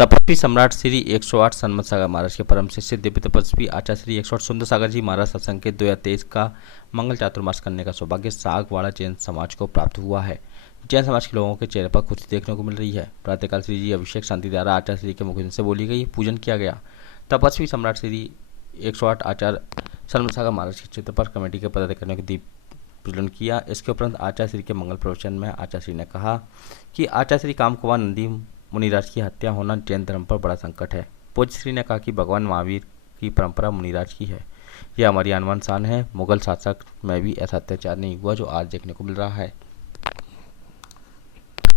तपस्वी सम्राट श्री 108 सन्मत सागर महाराज के परम शिष्य दिव्य तपस्वी आचार्य श्री 108 सुंदर सागर जी महाराज सत्संग के 2023 का मंगल चातुर्मास करने का सौभाग्य सागवाड़ा जैन समाज को प्राप्त हुआ है। जैन समाज के लोगों के चेहरे पर खुशी देखने को मिल रही है। प्रातःकाल श्री जी अभिषेक शांति द्वारा आचार्य श्री के मुख से बोली गई, पूजन किया गया। तपस्वी सम्राट श्री 108 आचार्य सन्मत सागर महाराज के चित्र पर कमेटी के पदाधिकारियों ने दीप प्रज्वलन किया। इसके उपरांत आचार्य श्री के मंगल प्रवचन में आचार्य श्री ने कहा कि आचार्य श्री कामकुमार नंदी मुनिराज की हत्या होना जैन धर्म पर बड़ा संकट है। पूज्य श्री ने कहा कि भगवान महावीर की परंपरा मुनिराज की है, यह हमारी आनवान शान है। मुगल शासक में भी ऐसा अत्याचार नहीं हुआ जो आज देखने को मिल रहा है।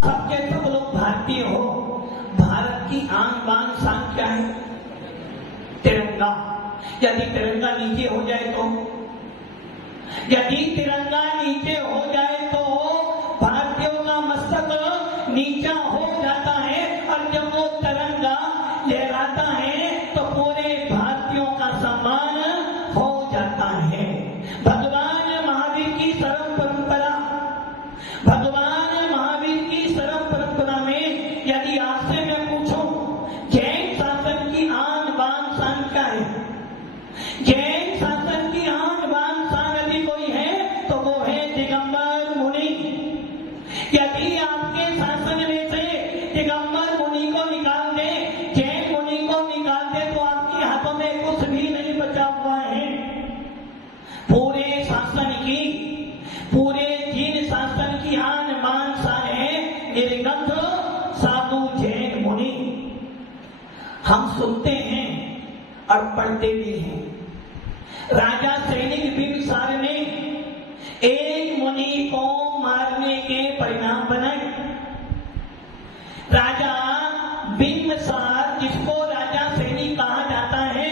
सब लोग भारतीय हो, भारत की आन बान शान क्या है? तिरंगा। यदि तिरंगा नीचे हो जाए तो, यदि तिरंगा नीचे हो जाए तो भारतीयों का मस्तक नीचा हो जाता है, और जब वो तिरंगा लहराता है तो पूरे भारतीयों का सम्मान हो जाता है। भगवान महावीर की सर्व परंपरा, भगवान महावीर की सर्व परंपरा में यदि आपसे मैं पूछूं जैन शासन की आन बान शान क्या है? जैन शासन की आन बान शान यदि कोई है तो वो है दिगंबर मुनि। यदि आपके शासन में से दिगंबर मुनि को निकाल दे, जैन मुनि को निकाल दे, तो आपके हाथों में कुछ भी नहीं बचा हुआ है। पूरे शासन की, पूरे जीन शासन की आन बान शान है निर्गंध साधु जैन मुनि। हम सुनते हैं और पढ़ते भी हैं। राजा सैनिक बिंबिसार ने एक मुनि को मारने के परिणाम बनाए। राजा बिंबिसार, जिसको राजा सैनिक कहा जाता है,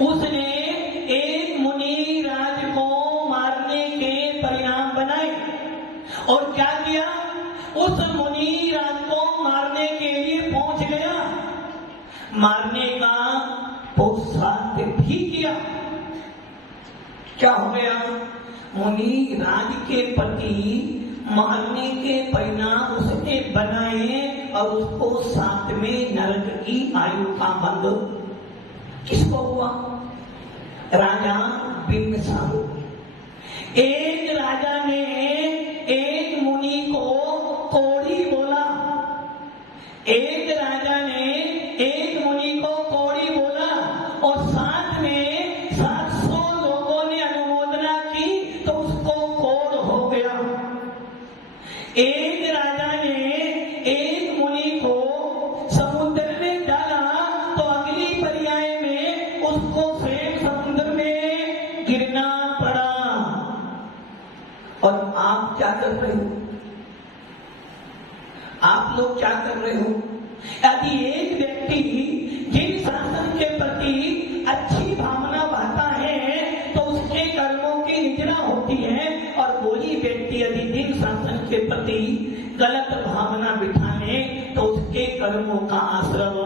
उसने एक मुनि राज को मारने के परिणाम बनाए। और क्या किया? उस मुनि राज को मारने के लिए पहुंच गया, मारने का पुरुषार्थ भी किया। क्या हो गया? मुनि राज के प्रति मारने के परिणाम उसने बनाए और उसको 7वें नरक की आयु का बंद किसको हुआ? राजा बिंबिसार। एक राजा ने एक मुनि को कोड़ी बोला, एक राजा ने एक मुनि को कोड़ी बोला, और साथ में 700 लोगों ने अनुमोदना की तो उसको कोड़ हो गया। एक राजा ने एक मुनि को समुद्र में डाला तो अगली पर्याय में उसको स्वयं समुद्र में गिरना पड़ा। और आप क्या कर रहे हो? आप लोग क्या कर रहे हो? यदि एक व्यक्ति जिन शासन के प्रति अच्छी भावना बहाता है तो उसके कर्मों की निजना होती है, और कोई व्यक्ति यदि जिन शासन के प्रति गलत भावना बिठा ले तो उसके कर्मों का आश्रम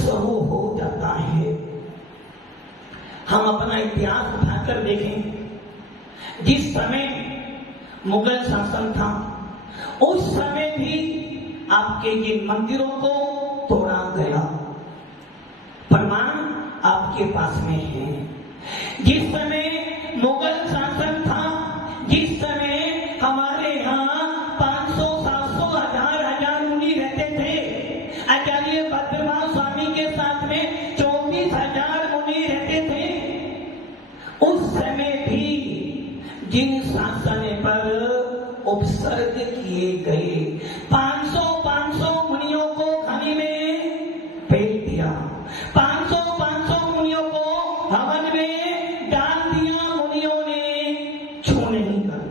शुरू हो जाता है। हम अपना इतिहास उठाकर देखें। जिस समय मुगल शासन था उस समय भी आपके जिन मंदिरों को तोड़ा गया, प्रमाण आपके पास में है। जिस समय मुगल शासन था, जिस समय हमारे यहाँ 500, 700, 1000 मुनि रहते थे, आचार्य भद्रवाह स्वामी के साथ में 24,000 मुनि रहते थे, उस समय भी जिन शासन पर उपसर्ग किए गए 500 मुनियों को खाने में फेंक दिया, 500 मुनियों को हवन में डाल दिया, मुनियों ने छू नहीं कर।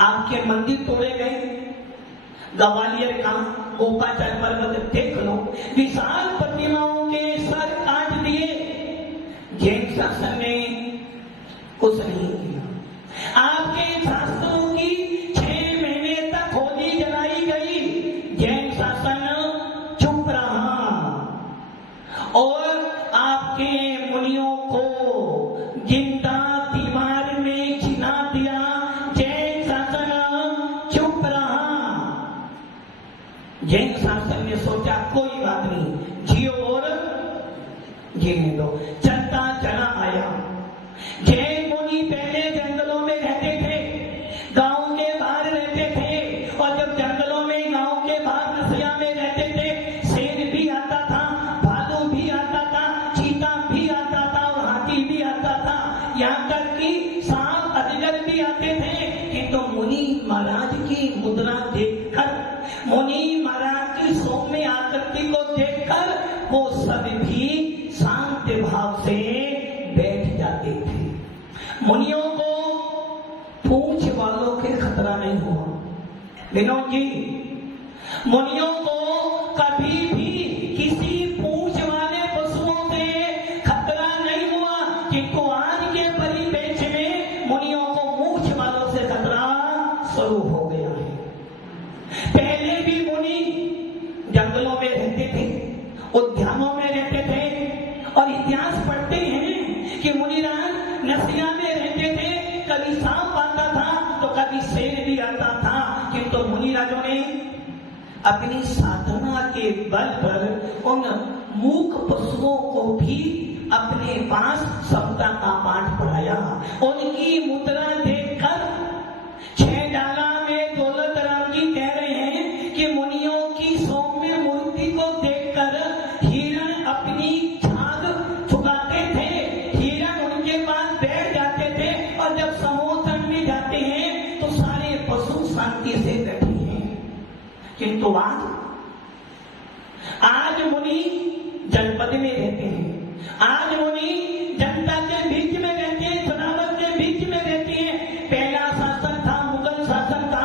आपके मंदिर तोड़े गए, ग्वालियर का गोपाचार पर्वत देख लो, विशाल प्रतिमाओं के सर काट दिए। जैन शासन ने कुछ नहीं किया। आपके शास्त्रों की 6 महीने तक होली जलाई गई, जैन शासन चुप रहा, और आपके मुनियों को जिंदा दीवार में चिना दिया, जैन शासन चुप रहा। जैन शासन ने सोचा कोई बात नहीं, जियो और जीने दो। चलता चला आया। जैन मुनि पहले जंगलों में रहते थे, गांव के बाहर रहते थे, और जब जंगलों में गांव के बाहर नसिया में रहते थे, शेर भी आता था, भालू भी आता था, चीता भी आता था और हाथी भी आता था, यहाँ तक कि सांप अजगर भी आते थे। किंतु मुनि महाराज की मुद्रा देखकर, मुनि महाराज की सौम्य आकृति को देखकर वो सब भी शांत भाव से बैठ जाते थे। मुनियों को पूंछ वालों के खतरा नहीं हुआ। विनोद जी, मुनियों को कभी भी किसी पूंछ वाले पशुओं से खतरा नहीं हुआ, किंतु आज के परिप्रेक्ष्य में मुनियों को मूंछ वालों से खतरा शुरू हो गया है। पहले भी मुनि जंगलों में रहते थे, उद्यानों में रहते थे, और इतिहास पढ़ते हैं कि मुनिराज नसिया में रहते थे। कभी सांप आता था तो कभी शेर भी आता था, किंतु मुनिराजों ने अपनी साधना के बल पर उन मूक पशुओं को भी अपने पास समता का पाठ पढ़ाया। उनकी मुद्रा देखकर छह डाला में दौलत राम जी कह रहे हैं कि मुनियों की सौम्य मूर्ति को देखकर हिरण अपनी झाग झुकाते थे, हिरण उनके पास बैठ जाते थे, और जब समोसन में जाते हैं तो सारे पशु शांति से बैठे हैं। किंतु आज मुनि जनपद में रहते हैं, आज मुनि जनता के बीच में रहते हैं, सदावत के बीच में रहते हैं। पहला शासन था, मुगल शासन था,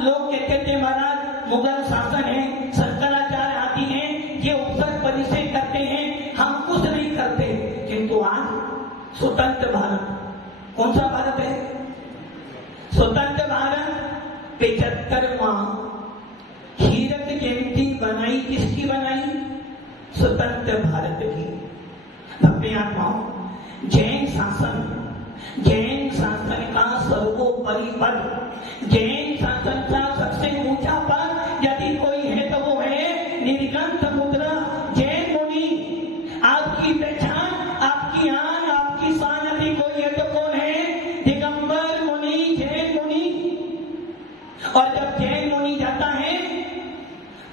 लोग कहते थे महाराज मुगल शासन है, शंकराचार्य आदि हैं, ये उपसर्ग परिषद करते हैं, हम कुछ नहीं करते। किंतु आज स्वतंत्र भारत, कौन सा भारत है? स्वतंत्र भारत। 75वां हीरक जयंती बनाई, किसकी बनाई? स्वतंत्र भारत की। अपने आत्माओं, जैन शासन का सर्वोपरि पद, जैन शासन का सबसे ऊंचा पद यदि कोई है तो वो है निर्ग्रंथ मुद्रा। जैन मुनि, आपकी पहचान, आपकी आन, आपकी शान यदि कोई है तो कौन है? दिगंबर मुनि, जैन मुनि। और जब जैन मुनि जाता है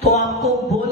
तो आपको बोल